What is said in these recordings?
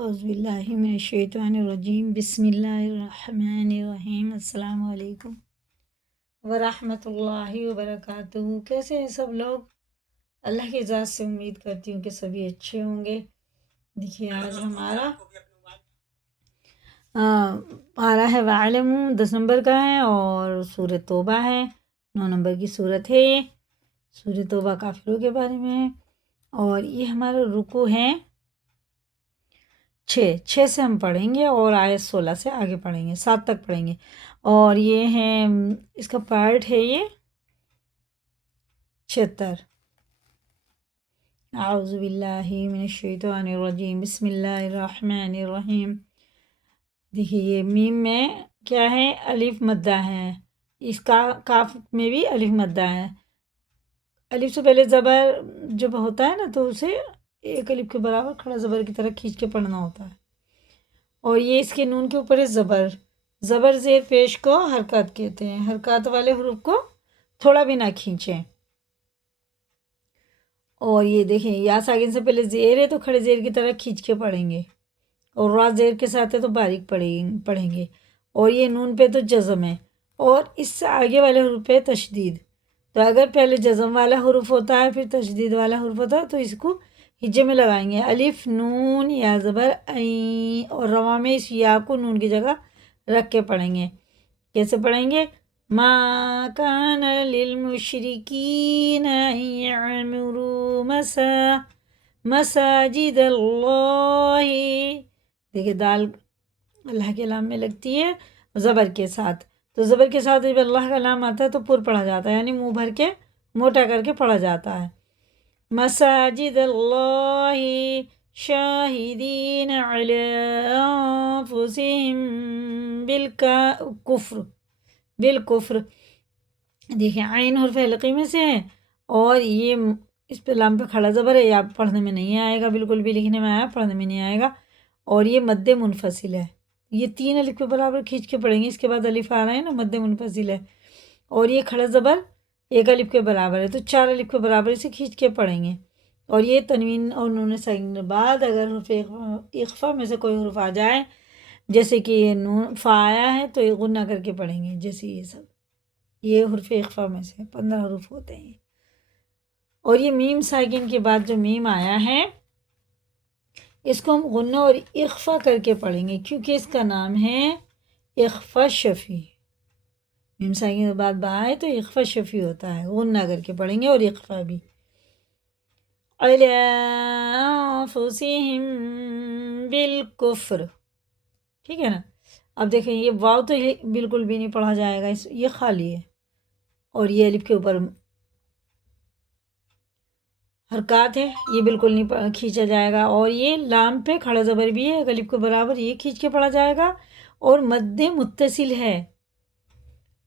اعوذ باللہ من الشیطان الرجیم بسم اللہ الرحمن الرحیم السلام علیکم ورحمۃ اللہ وبرکاتہ۔ کیسے ہیں سب لوگ؟ اللہ کی اجازت سے امید کرتی ہوں کہ سبھی اچھے ہوں گے۔ دیکھیے آج ہمارا پارہ ہے وَاعْلَمُوا 10 نمبر کا ہے اور سورۃ توبہ ہے 9 نمبر کی سورت ہے۔ یہ سورۃ توبہ کافروں کے بارے میں ہے اور یہ ہمارا رکوع ہے 6 سے ہم پڑھیں گے اور آیت 16 سے آگے پڑھیں گے، 7 تک پڑھیں گے اور یہ ہے اس کا پارٹ ہے یہ 76۔ اعوذ باللہ من الشیطان الرجیم بسم اللہ الرحمن الرحیم۔ دیکھیے یہ میم میں کیا ہے؟ الف مدہ ہے، اس کا کاف میں بھی الف مدہ ہے۔ الف سے پہلے زبر جب ہوتا ہے نا تو اسے ایک الف کے برابر کھڑا زبر کی طرح کھینچ کے پڑھنا ہوتا ہے، اور یہ اس کے نون کے اوپر ہے زبر۔ زبر زیر پیش کو حرکات کہتے ہیں، حرکات والے حروف کو تھوڑا بھی نہ کھینچیں۔ اور یہ دیکھیں یا ساکن سے پہلے زیر ہے تو کھڑے زیر کی طرح کھینچ کے پڑھیں گے، اور را زیر کے ساتھ ہے تو باریک پڑھیں گے، اور یہ نون پہ تو جزم ہے اور اس سے آگے والے حروف پہ تشدید۔ تو اگر پہلے جزم والا حروف ہوتا ہے پھر تشدید والا حروف ہوتا ہے تو اس کو ہجے میں لگائیں گے، الف نون یا زبر عین، اور رواں میں اس یا کو نون کی جگہ رکھ کے پڑھیں گے۔ کیسے پڑھیں گے؟ ما کان للمشرکین ان یعمروا مساجد اللہ۔ دیکھیں دال اللہ کے نام میں لگتی ہے زبر کے ساتھ، تو زبر کے ساتھ جب اللہ کا نام آتا ہے تو پر پڑھا جاتا ہے، یعنی منہ بھر کے موٹا کر کے پڑھا جاتا ہے۔ مساجد اللہ شاہدین علی انفسہم بالکفر۔ دیکھیں عین حرف حلقی میں سے ہے اور یہ اس پہ لام پہ کھڑا زبر ہے، یا پڑھنے میں نہیں آئے گا، بالکل بھی لکھنے میں آیا پڑھنے میں نہیں آئے گا، اور یہ مد منفصل ہے۔ یہ 3 الف کے برابر کھینچ کے پڑھیں گے، اس کے بعد الف آ رہا ہے نا، مد منفصل ہے، اور یہ کھڑا زبر 1 الف کے برابر ہے تو 4 الف کے برابر اسے کھینچ کے پڑھیں گے۔ اور یہ تنوین اور نون ساکن کے بعد اگر حرف اخفا میں سے کوئی حرف آ جائے، جیسے کہ یہ نون فا آیا ہے تو یہ غنہ کر کے پڑھیں گے، جیسے یہ سب یہ حرف اخفا میں سے 15 حروف ہوتے ہیں۔ اور یہ میم ساکن کے بعد جو میم آیا ہے اس کو ہم غنہ اور اخفا کر کے پڑھیں گے، کیونکہ اس کا نام ہے اخفا شفی۔ میم ساکن کے بعد با ہے تو اخفا شفی ہوتا ہے، غنہ کر کے پڑھیں گے اور اخفا بھی۔ علی انفسہم بالکفر، ٹھیک ہے نا۔ اب دیکھیں یہ واو تو یہ بالکل بھی نہیں پڑھا جائے گا، یہ خالی ہے، اور یہ الف کے اوپر حرکات ہے، یہ بالکل نہیں کھینچا جائے گا، اور یہ لام پہ کھڑا زبر بھی ہے 1 الف کے برابر، یہ کھینچ کے پڑھا جائے گا، اور مد متصل ہے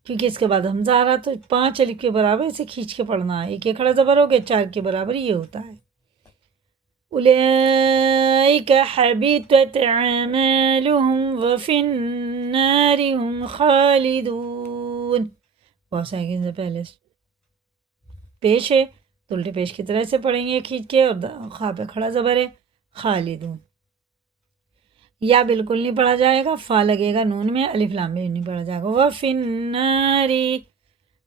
کیونکہ اس کے بعد حمزہ آ رہا تو 5 الف کے برابر اسے کھینچ کے پڑھنا ہے، 1 کھڑا زبر ہو گیا، 4 کے برابر یہ ہوتا ہے۔ اولئک حبطت اعمالهم وفی النار هم خالدون۔ بہت سیکنڈ سے پہلے پیش ہے تو الٹے پیش کی طرح سے پڑھیں گے کھینچ کے، اور خا پہ کھڑا زبر ہے خالدون۔ یا بالکل نہیں پڑھا جائے گا، فا لگے گا نون میں، الف لام میں نہیں پڑھا جائے گا۔ وفی النار،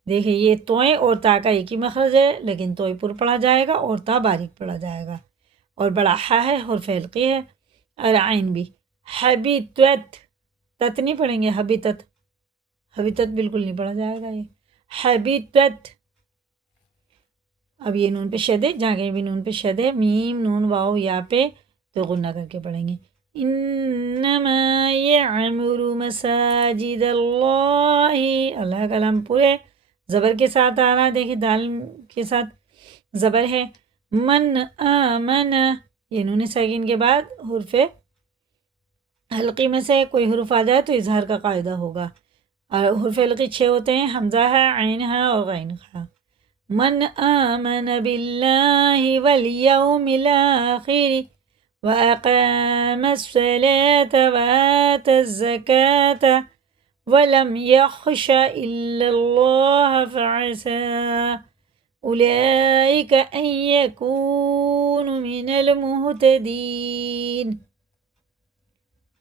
دیکھیں یہ توئیں اور تا کا ایک ہی مخرج ہے لیکن توئیں پر پڑھا جائے گا اور تا باریک پڑھا جائے گا، اور بڑا ہا ہے حرف حلقی ہے، اور عین بھی۔ حبیطت، تت نہیں پڑھیں گے، حبیطت، حبیطت بالکل نہیں پڑھا جائے گا، یہ حبیطت۔ اب یہ نون پہ شد ہے، جہاں کہیں بھی نون پہ شد ہے، میم نون واو یا پہ تو غنہ کر کے پڑھیں گے۔ انما یعمر مساجد اللہ، اللہ کا نام پورے زبر کے ساتھ آ رہا ہے، دیکھیں دال کے ساتھ زبر ہے۔ من آمن، یہ نون ساکن کے بعد حرف حلقی میں سے کوئی حرف آ جائے تو اظہار کا قاعدہ ہوگا، اور حرف حلقی 6 ہوتے ہیں، حمزہ ہے، عین ہے اور غین ہے۔ من آمن باللہ والیوم الآخر وأقام الصلاة وآتى الزكاة ولم يخش إلا الله فعسى أولئك أن يكونوا من المهتدين۔